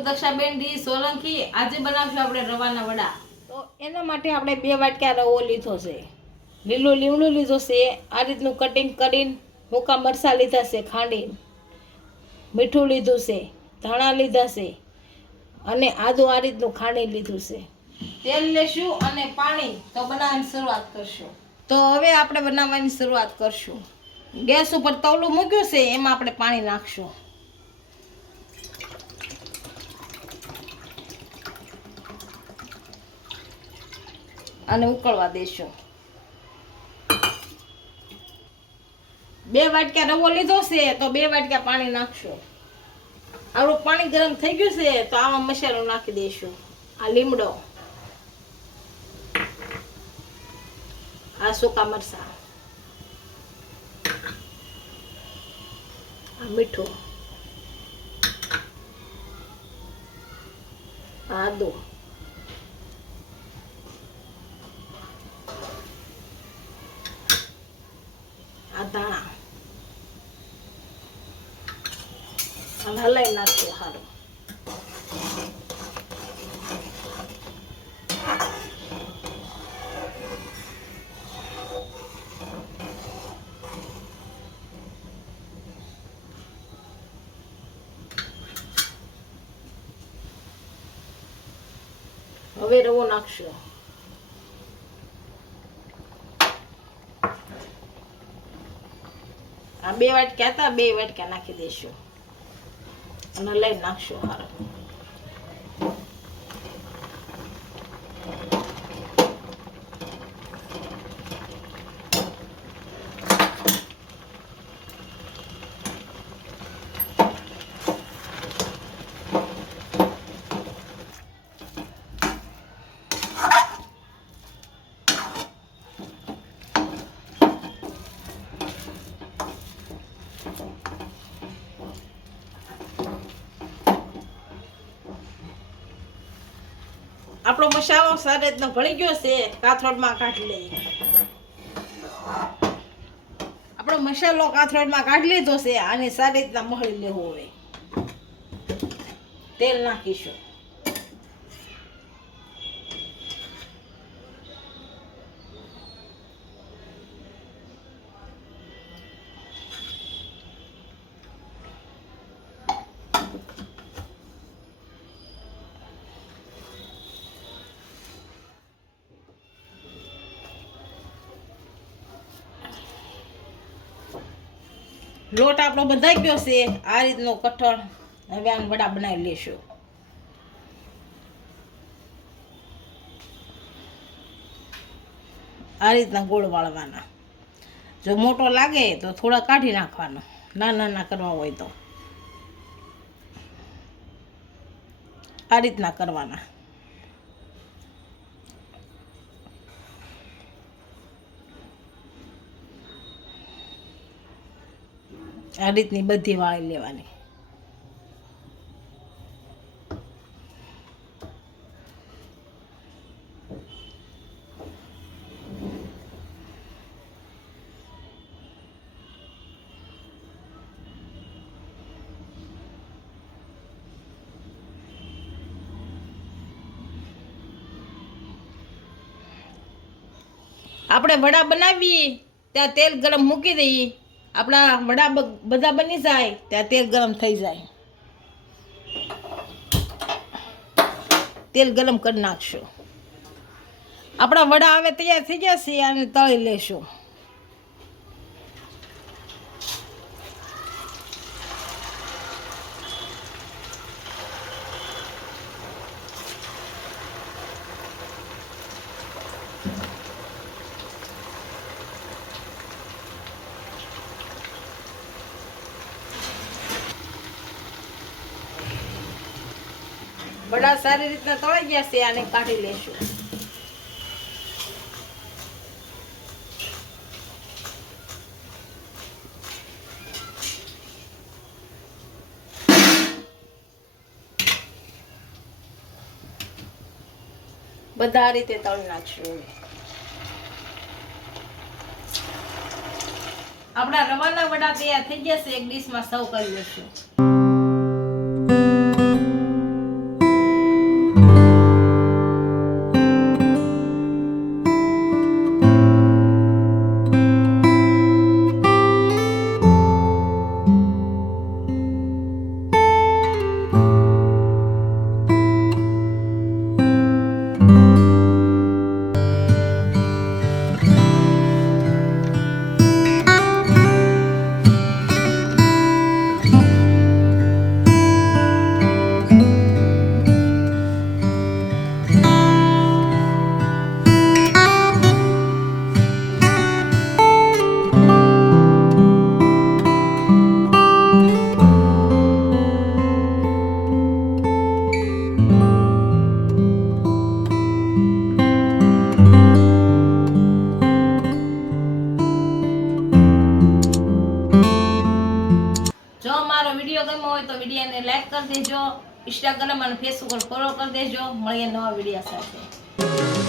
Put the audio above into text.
હું દક્ષાબેન ડી સોલંકી. આજે બનાવશું આપણે રવાના વડા. તો એના માટે આપણે 2 વાટકા રવો લીધો છે, લીલું લીમડું લીધું છે, આ રીતનું કટિંગ કરીને, સૂકા મરચાં લીધા છે ખાંડીને, મીઠું લીધું છે, ધાણા લીધા છે અને આદું આ રીતનું ખાંડી લીધું છે. તેલ લેશું અને પાણી. તો બનાવવાની શરૂઆત કરશું. તો હવે આપણે બનાવવાની શરૂઆત કરશું. ગેસ ઉપર તવલું મૂક્યું છે, એમાં આપણે પાણી નાખશું અને ઉકળવા દેશું. 2 વાટકા રવો લીધો છે તો 2 વાટકા પાણી નાખશું. આપણું પાણી ગરમ થઈ ગયું છે તો આમાં મસાલો નાખી દઈશું. આ લીમડો, આ સૂકા મરચાં, આ મીઠું, આદુ, આ ધાણા અને હલાઈ નાખવું સારું. હવે રવો નાખશું. આ 2 વાટકા હતા, 2 વાટકા નાખી દઈશું અને લઈ નાખશું સારું. આપણો મસાલો સારી રીતનો ભળી ગયો છે, કાથરોડમાં કાઢી લઈએ. આપણો મસાલો કાથરોડમાં કાઢી લીધો છે અને સારી રીતના મળી લેવો. હવે તેલ નાખીશું. લોટ આપણો બંધાઈ ગયો છે, આ રીતનો કઠણ. હવે આને વડા બનાવી લેશું. આ રીતના ગોળ વાળવાના. જો મોટો લાગે તો થોડા કાઢી નાખવાનો, નાના કરવા હોય તો આ રીતના કરવાના. આ રીતની બધી વાળી લેવાની. આપણે વડા બનાવીએ ત્યાં તેલ ગરમ મૂકી દઈએ. આપણા વડા બધા બની જાય ત્યાં તેલ ગરમ થઈ જાય. તેલ ગરમ કરી નાખશું. આપણા વડા હવે તૈયાર થઈ ગયા છે અને તળી લેશું. વડા સારી રીતના તળાઈ ગયા છે, આને કાઢી લેશું. બધા આ રીતે તળી નાખશું. આપણા રવાના વડા તૈયાર થઈ ગયા છે. એક ડીશમાં સર્વ કરી લેશું. વિડીયો ગમ્યો હોય તો વિડીયોને લાઈક કરી દેજો, ઇન્સ્ટાગ્રામ અને ફેસબુક પર ફોલો કરી દેજો. મળીએ નવા વિડીયો સાથે.